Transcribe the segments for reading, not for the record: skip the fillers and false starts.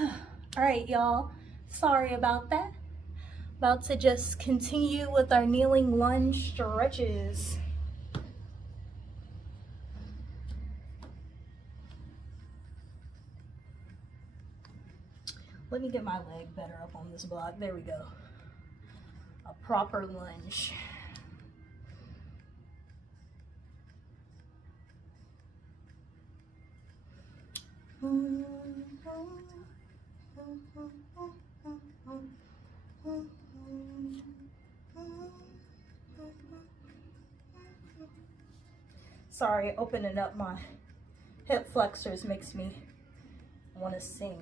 All right, y'all. Sorry about that. About to just continue with our kneeling lunge stretches. Let me get my leg better up on this block. There we go. A proper lunge. Sorry, opening up my hip flexors makes me want to sing.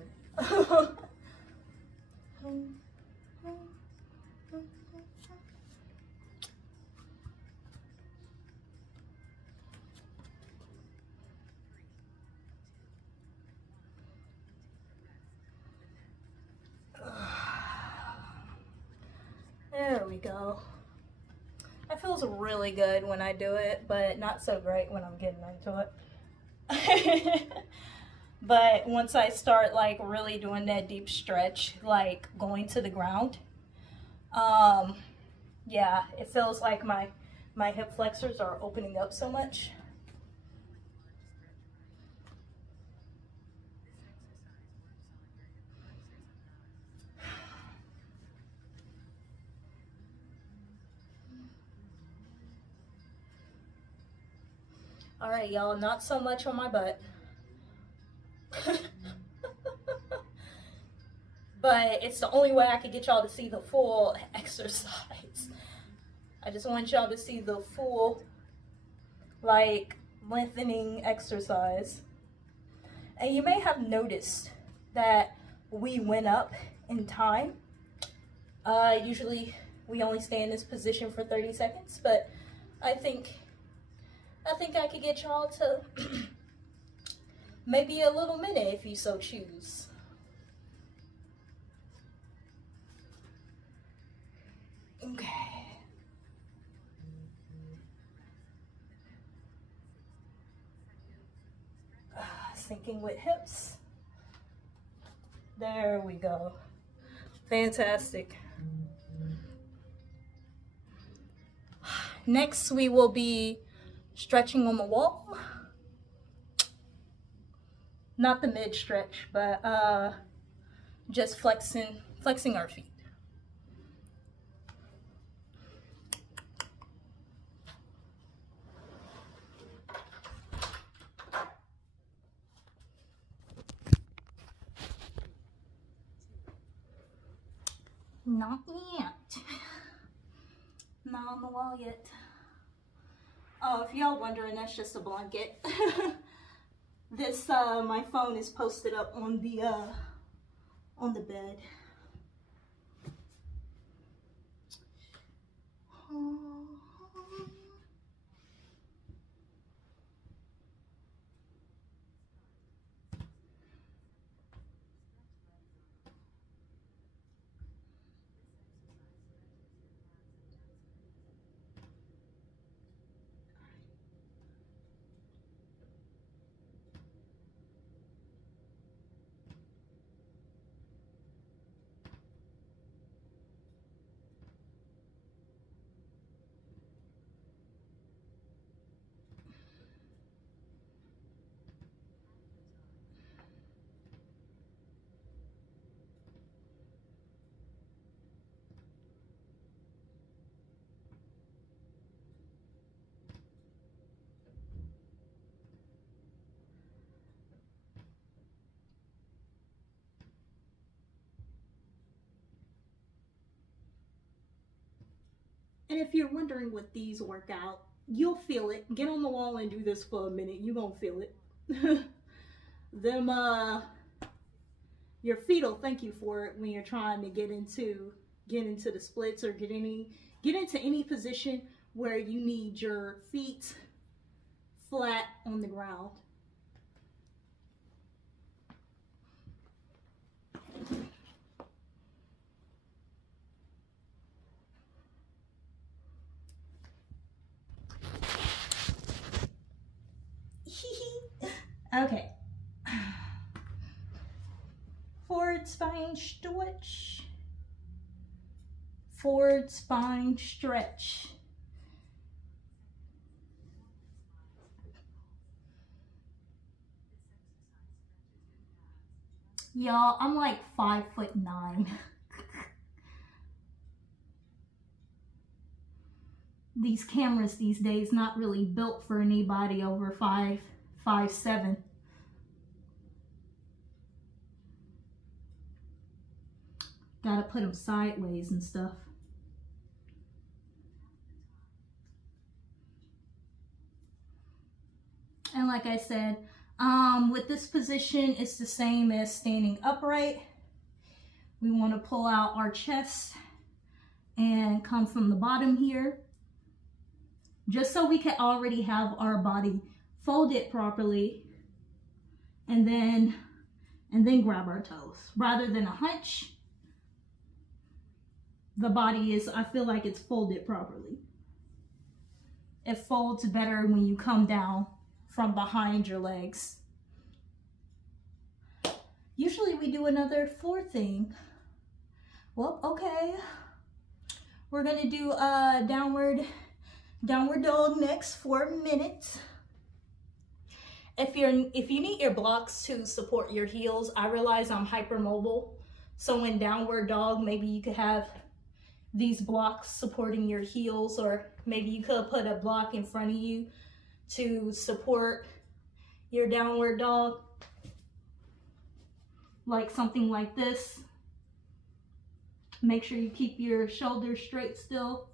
There we go. That feels really good when I do it, but not so great when I'm getting into it. But once I start like really doing that deep stretch, like going to the ground, yeah, it feels like my hip flexors are opening up so much. All right, y'all, not so much on my butt. But it's the only way I could get y'all to see the full exercise. I just want y'all to see the full, like, lengthening exercise. And you may have noticed that we went up in time. Usually we only stay in this position for 30 seconds, but I think I could get y'all to maybe a little minute if you so choose. Okay. Syncing with hips. There we go. Fantastic. Next, we will be stretching on the wall. Not the mid stretch, but just flexing our feet. Not yet. Not on the wall yet. Oh, if y'all wondering, that's just a blanket. This my phone is posted up on the bed. And if you're wondering what these work out, you'll feel it. Get on the wall and do this for a minute. You're gonna feel it. Your feet will thank you for it when you're trying to get into the splits or get into any position where you need your feet flat on the ground. Okay. For forward spine stretch. Forward spine stretch. Y'all, I'm like 5'9". These cameras these days not really built for anybody over 5'7". Gotta put them sideways and stuff. And like I said, with this position, it's the same as standing upright. We want to pull out our chest and come from the bottom here, just so we can already have our body folded properly, and then grab our toes. Rather than a hunch, the body is, I feel like it's folded properly. It folds better when you come down from behind your legs. Usually we do another floor thing. Well, okay. We're gonna do a downward dog next for a minute. If you need your blocks to support your heels, I realize I'm hypermobile. So in downward dog, maybe you could have these blocks supporting your heels, or maybe you could put a block in front of you to support your downward dog, like something like this. Make sure you keep your shoulders straight still.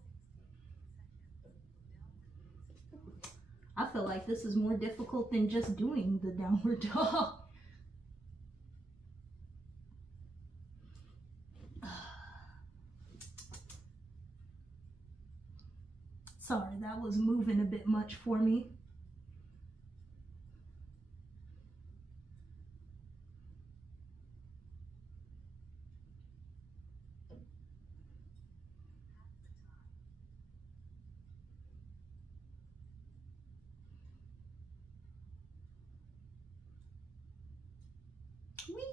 I feel like this is more difficult than just doing the downward dog. Sorry, that was moving a bit much for me. Whee!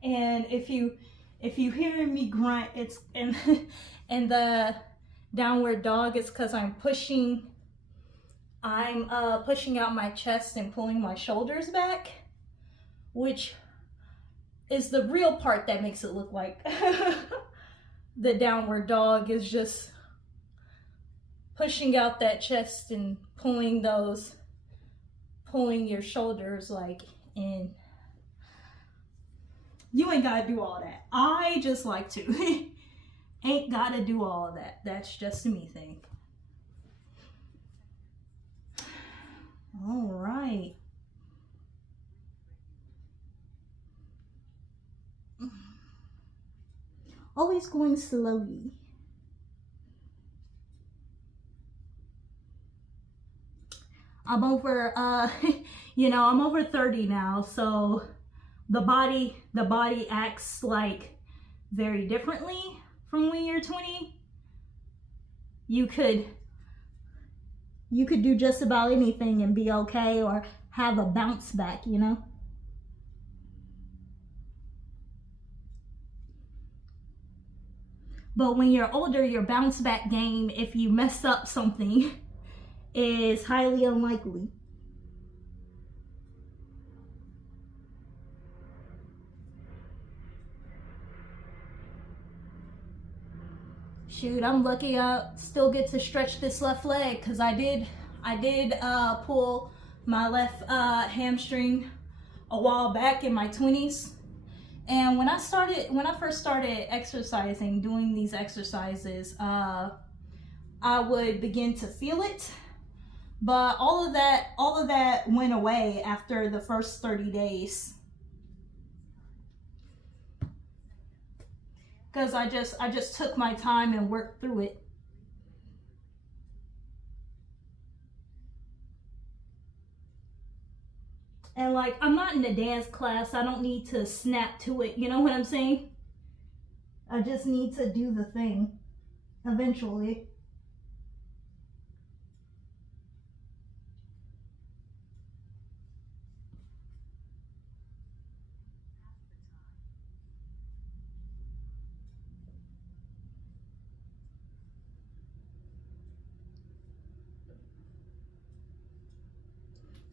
And if you hear me grunt, it's in the downward dog, it's because I'm pushing out my chest and pulling my shoulders back, which is the real part that makes it look like the downward dog is just pushing out that chest and pulling your shoulders like in. You ain't gotta do all that. I just like to. Ain't gotta do all of that. That's just a me thing. All right. Always going slowly. I'm over, I'm over 30 now, so the body acts like very differently from when you're 20. You could do just about anything and be okay, or have a bounce back, you know? But when you're older, your bounce back game, if you mess up something, is highly unlikely. Shoot, I'm lucky I still get to stretch this left leg, because I did pull my left hamstring a while back in my 20s. And when I first started exercising, doing these exercises, I would begin to feel it. But all of that went away after the first 30 days. because I just took my time and worked through it. And like, I'm not in a dance class. I don't need to snap to it. You know what I'm saying? I just need to do the thing eventually.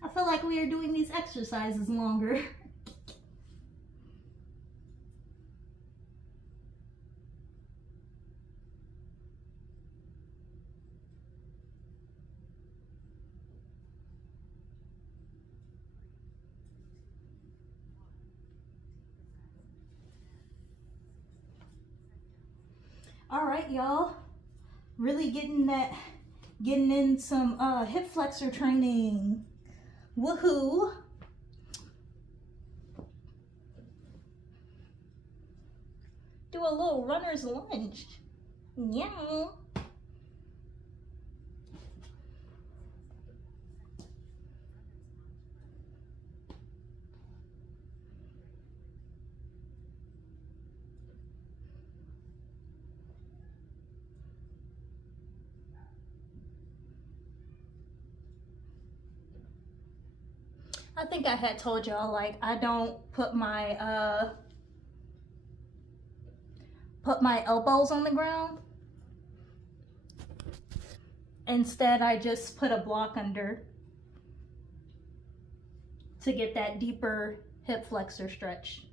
I feel like we are doing these exercises longer. All right, y'all. Really getting in some hip flexor training. Woohoo! Do a little runner's lunge. Yeah. I think I had told y'all, like, I don't put my elbows on the ground. Instead, I just put a block under to get that deeper hip flexor stretch.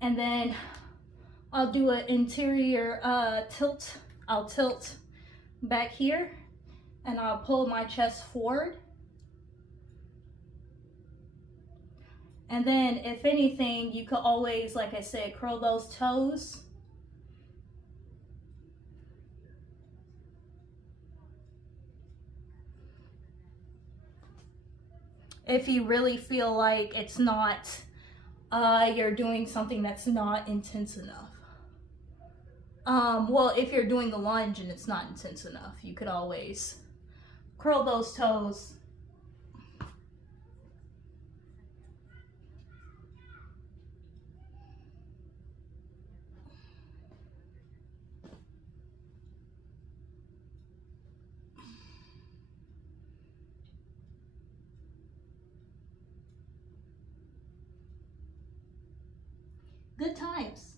And then I'll do an interior tilt. I'll tilt back here and I'll pull my chest forward. And then if anything, you could always, like I said, curl those toes. If you really feel like it's not, you're doing something that's not intense enough. Well, if you're doing the lunge and it's not intense enough, you could always curl those toes. Good times.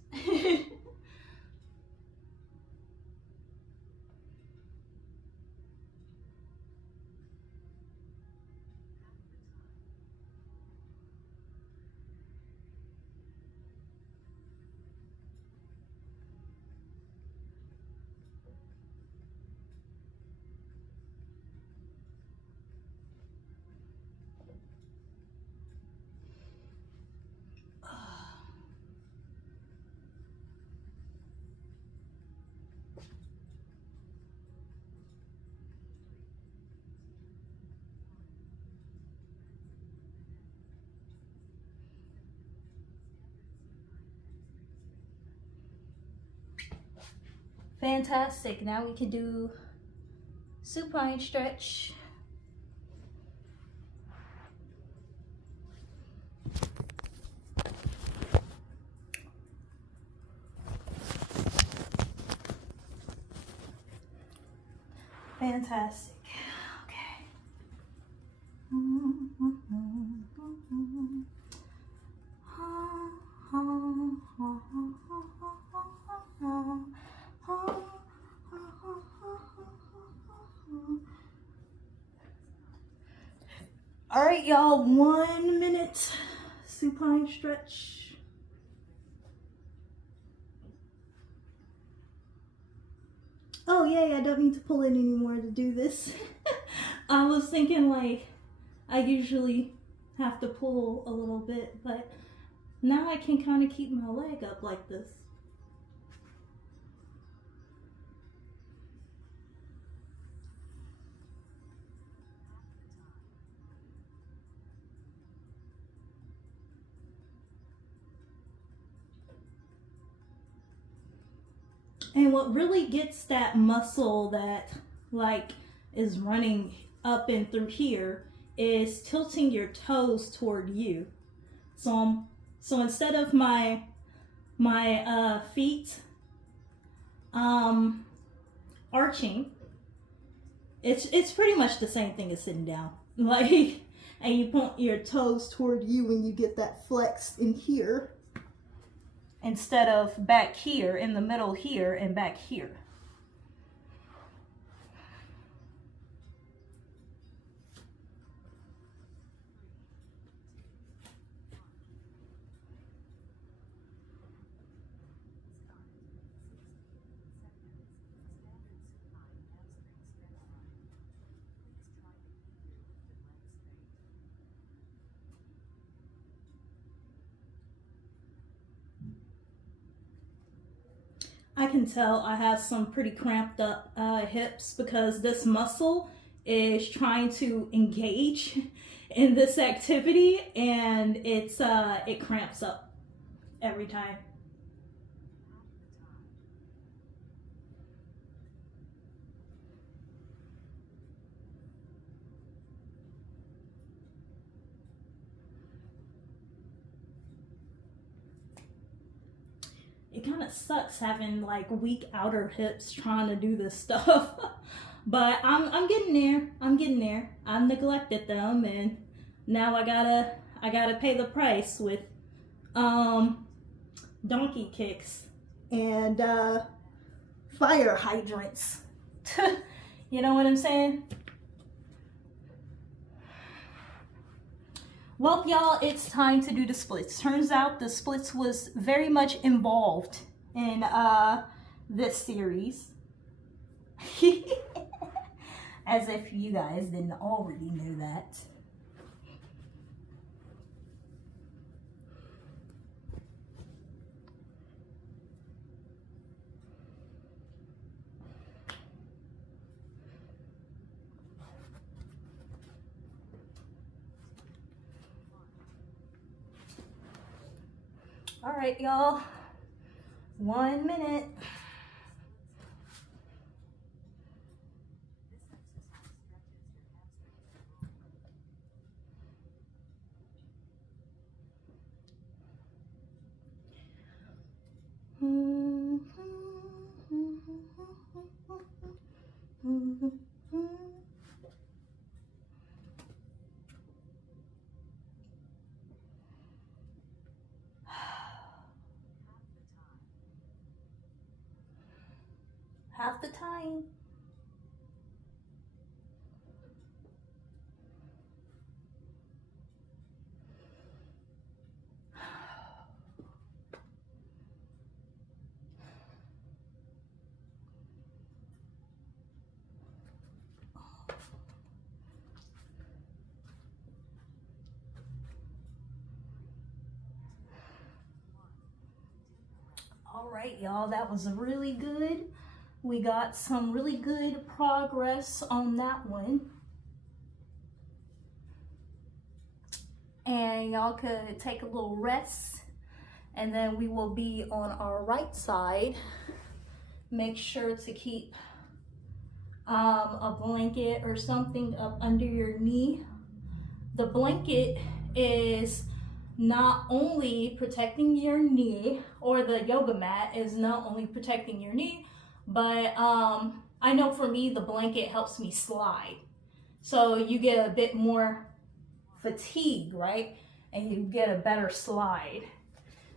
Fantastic. Now we can do supine stretch. Fantastic. Okay. All right, y'all, 1 minute supine stretch. Oh yay, I don't need to pull it anymore to do this. I was thinking like I usually have to pull a little bit, but now I can kind of keep my leg up like this. And what really gets that muscle that like is running up and through here is tilting your toes toward you. So instead of my feet arching, it's pretty much the same thing as sitting down. Like, and you point your toes toward you when you get that flex in here, instead of back here, in the middle here, and back here. I can tell I have some pretty cramped up hips because this muscle is trying to engage in this activity, and it cramps up every time. It kind of sucks having like weak outer hips trying to do this stuff. But I'm getting there. I'm getting there. I've neglected them, and now I gotta pay the price with donkey kicks and fire hydrants. You know what I'm saying? Well, y'all, it's time to do the splits. Turns out the splits was very much involved in this series. As if you guys didn't already know that. All right, y'all, 1 minute. Half the time. All right, y'all, that was really good. We got some really good progress on that one. And y'all could take a little rest, and then we will be on our right side. Make sure to keep a blanket or something up under your knee. The blanket is not only protecting your knee, or the yoga mat is not only protecting your knee, but I know for me, the blanket helps me slide. So you get a bit more fatigue, right? And you get a better slide.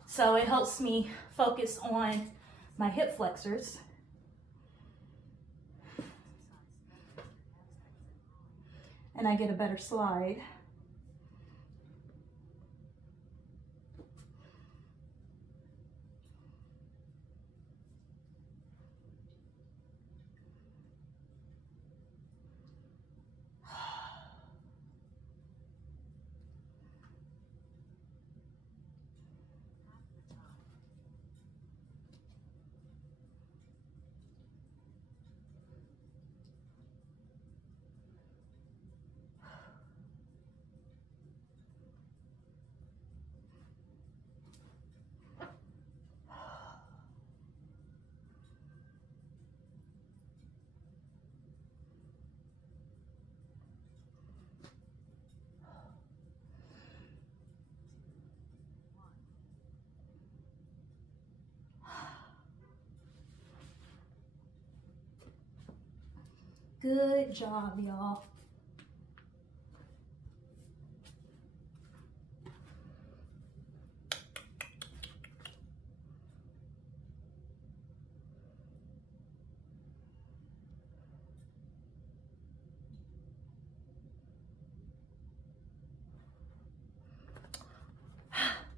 So it helps me focus on my hip flexors. And I get a better slide. Good job, y'all.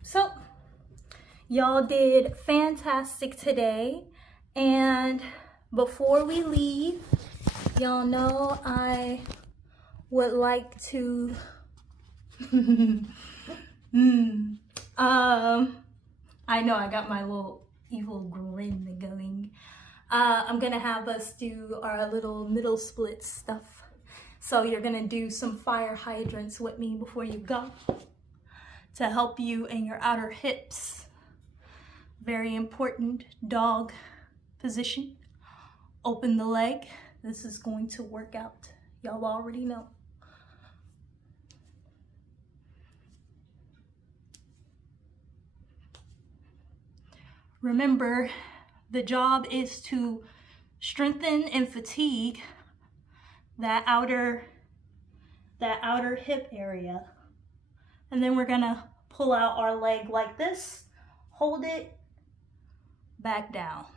So, y'all did fantastic today. And before we leave, y'all know I would like to I know I got my little evil grin going. I'm gonna have us do our little middle split stuff. So you're gonna do some fire hydrants with me before you go to help you in your outer hips. Very important dog position. Open the leg. This is going to work out. Y'all already know. Remember, the job is to strengthen and fatigue that outer hip area. And then we're gonna pull out our leg like this, hold it, back down.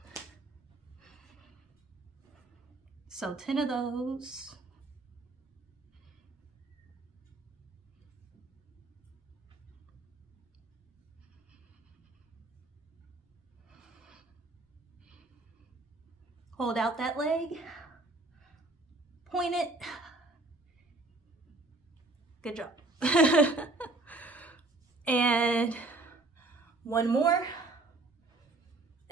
So 10 of those. Hold out that leg, point it. Good job. And one more.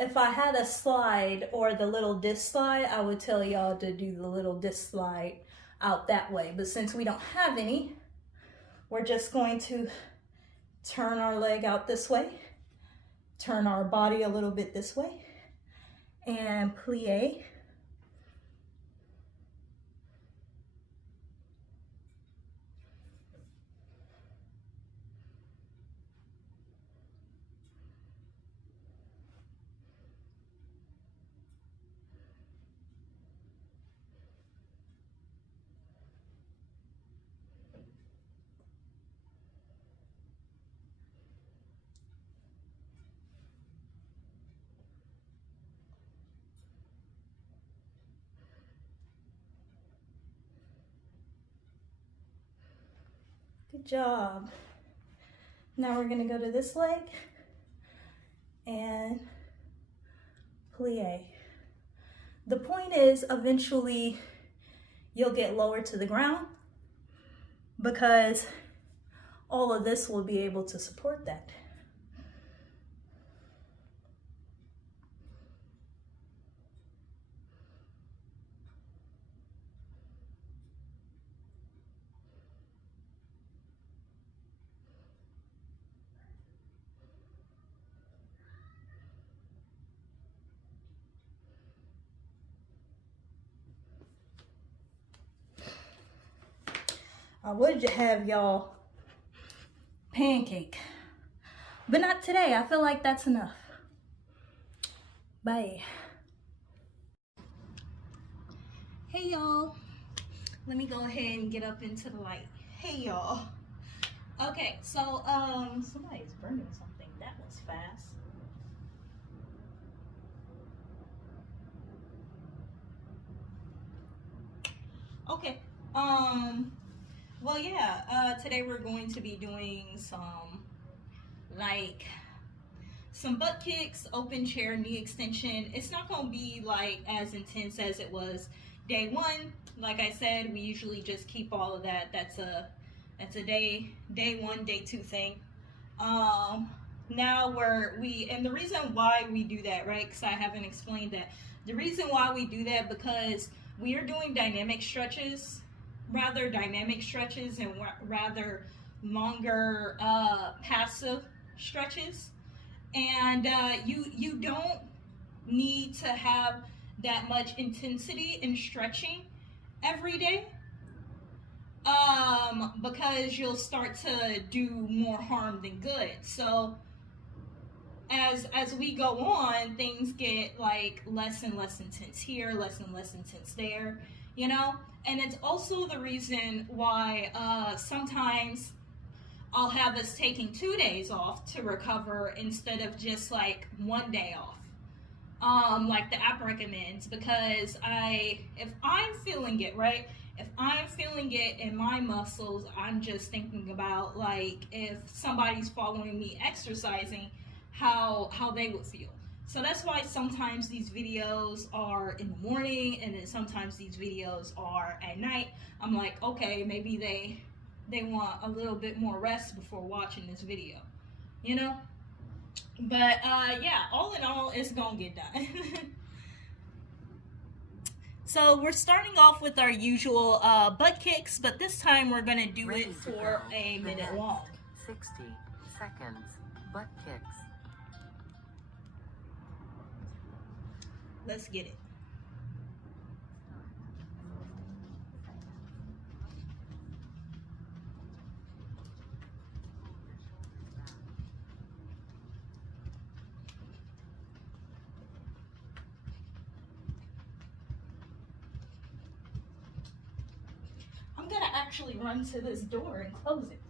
If I had a slide or the little disc slide, I would tell y'all to do the little disc slide out that way. But since we don't have any, we're just going to turn our leg out this way, turn our body a little bit this way, and plie. Good job. Now we're gonna go to this leg and plie. The point is, eventually you'll get lower to the ground because all of this will be able to support that. I would have y'all pancake, but not today. I feel like that's enough. Bye. Hey y'all, let me go ahead and get up into the light. Hey y'all. Okay, so somebody's burning something. That was fast. Okay. Well, yeah, today we're going to be doing some butt kicks, open chair, knee extension. It's not going to be like as intense as it was day one. Like I said, we usually just keep all of that. That's a day one, day two thing. Now and the reason why we do that, right? Because I haven't explained that. The reason why we do that because we are doing rather dynamic stretches and rather longer passive stretches, and you don't need to have that much intensity in stretching every day, because you'll start to do more harm than good. So as we go on, things get like less and less intense here, less and less intense there, you know? And it's also the reason why sometimes I'll have us taking 2 days off to recover instead of just like 1 day off. Like the app recommends, because if I'm feeling it, right? If I'm feeling it in my muscles, I'm just thinking about like if somebody's following me exercising, how they would feel. So that's why sometimes these videos are in the morning and then sometimes these videos are at night. I'm like, okay, maybe they want a little bit more rest before watching this video, you know? But yeah, all in all, it's gonna get done. So we're starting off with our usual butt kicks, but this time we're gonna do it for a minute long. 60 seconds, butt kicks. Let's get it. I'm gonna actually run to this door and close it.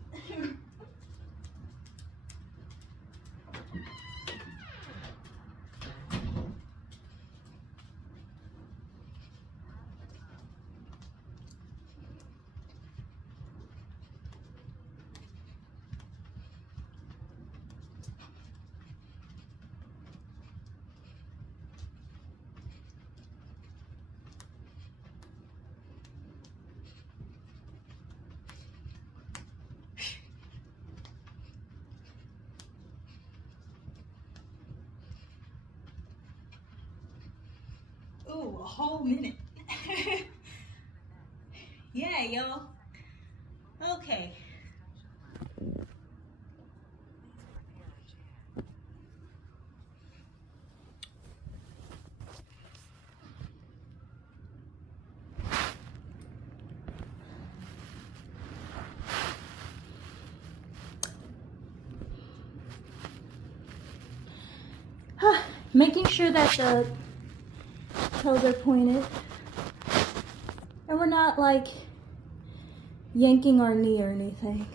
Ooh, a whole minute. Yeah, y'all. Okay. Making sure that the toes are pointed and we're not like yanking our knee or anything.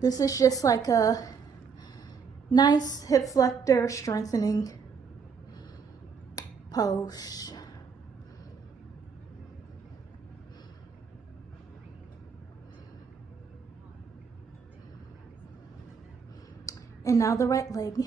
This is just like a nice hip flexor strengthening pose. And now the right leg.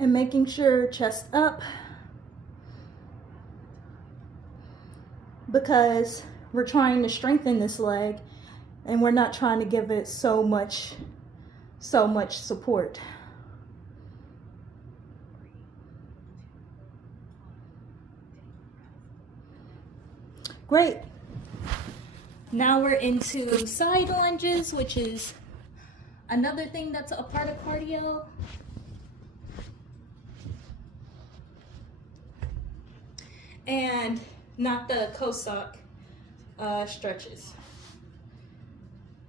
And making sure chest up, because we're trying to strengthen this leg and we're not trying to give it so much support. Great. Now we're into side lunges, which is another thing that's a part of cardio. And not the Cossack stretches.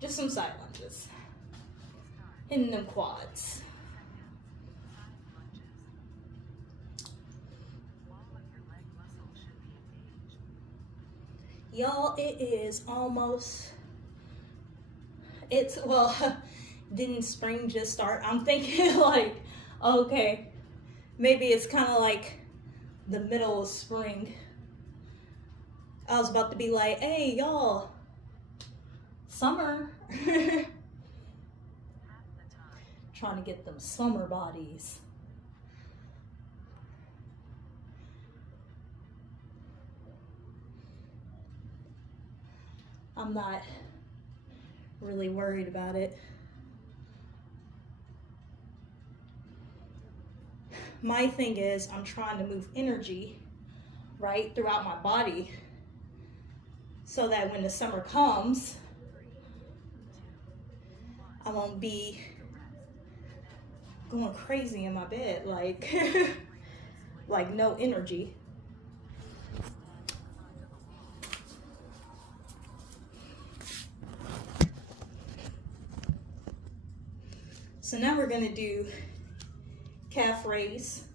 Just some side lunges. In the quads. Y'all, it is almost, well, didn't spring just start? I'm thinking like, okay, maybe it's kind of like the middle of spring. I was about to be like, hey, y'all, summer. Trying to get them summer bodies. I'm not really worried about it. My thing is I'm trying to move energy, right, throughout my body so that when the summer comes, I won't be going crazy in my bed, like, like no energy. So now we're gonna do calf raise.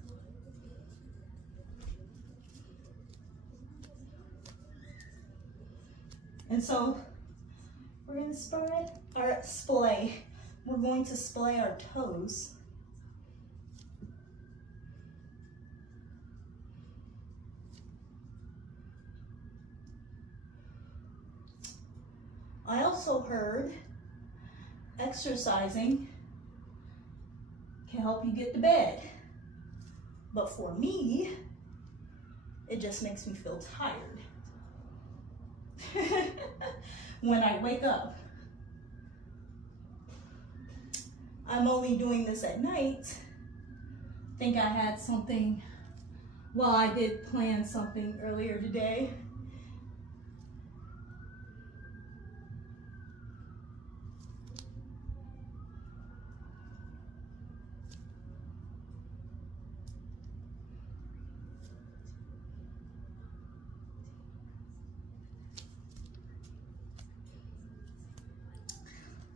And so we're gonna splay. We're going to splay our toes. I also heard exercising can help you get to bed. But for me, it just makes me feel tired when I wake up. I'm only doing this at night. I think I had something, well, I did plan something earlier today.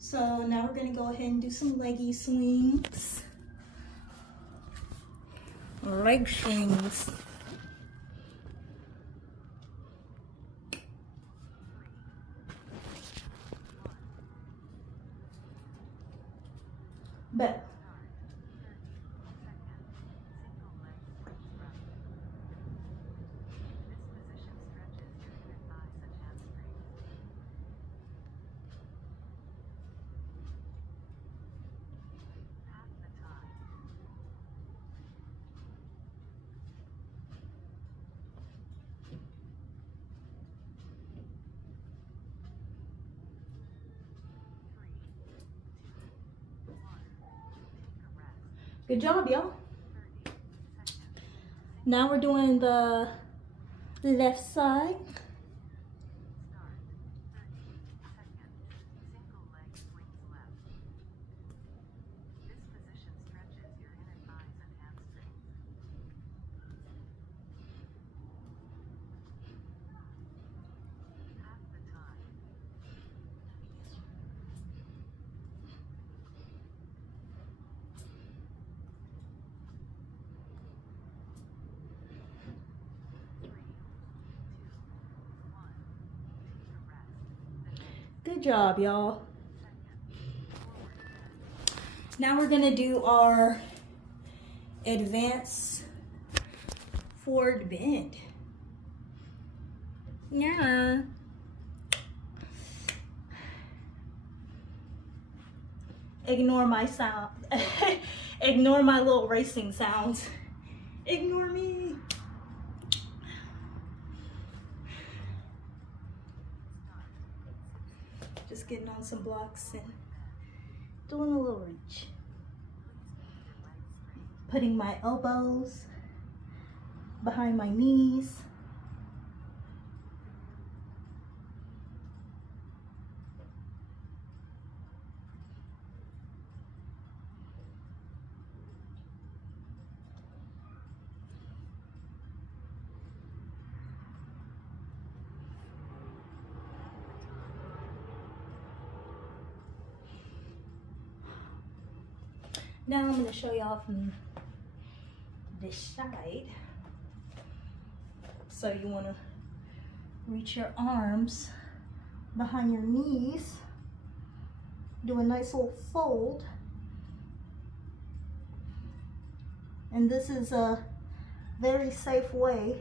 So now we're gonna go ahead and do some leggy swings. Leg swings. But good job, y'all. Now we're doing the left side. Good job, y'all. Now we're gonna do our advanced forward bend. Yeah. Ignore my sound. Ignore my little racing sounds. Ignore me. Just getting on some blocks and doing a little reach. Putting my elbows behind my knees. Now I'm going to show y'all from this side. So you want to reach your arms behind your knees. Do a nice little fold. And this is a very safe way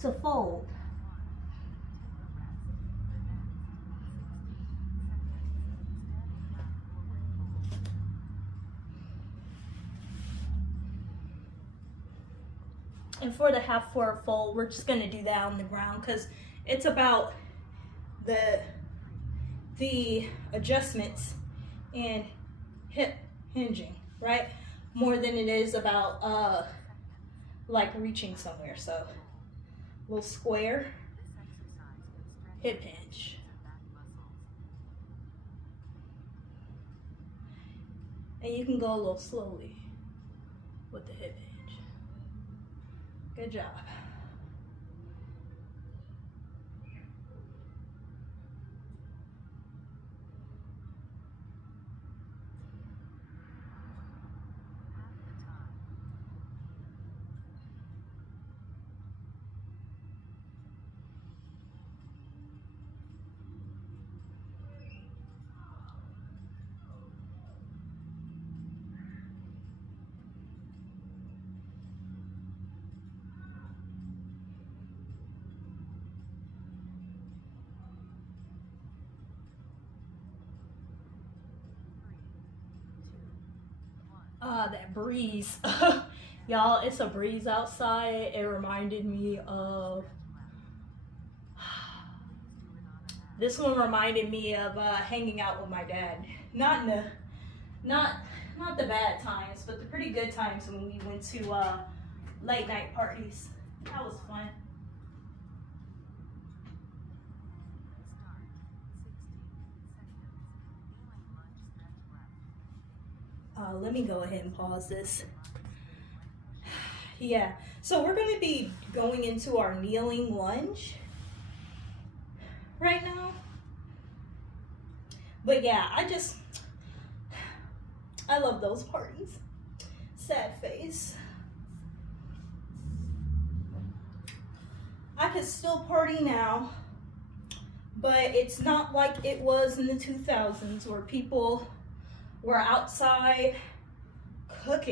to fold. And for the half forward fold, we're just gonna do that on the ground because it's about the adjustments and hip hinging, right? More than it is about like reaching somewhere. So little square, hip hinge. And you can go a little slowly with the hip hinge. Good job. that breeze. Y'all, it's a breeze outside. It reminded me of, this one reminded me of hanging out with my dad. Not the bad times, but the pretty good times when we went to late night parties. That was fun. Let me go ahead and pause this. Yeah, so we're going to be going into our kneeling lunge right now. But yeah, I love those parties. Sad face. I could still party now, but it's not like it was in the 2000s where people were outside cooking.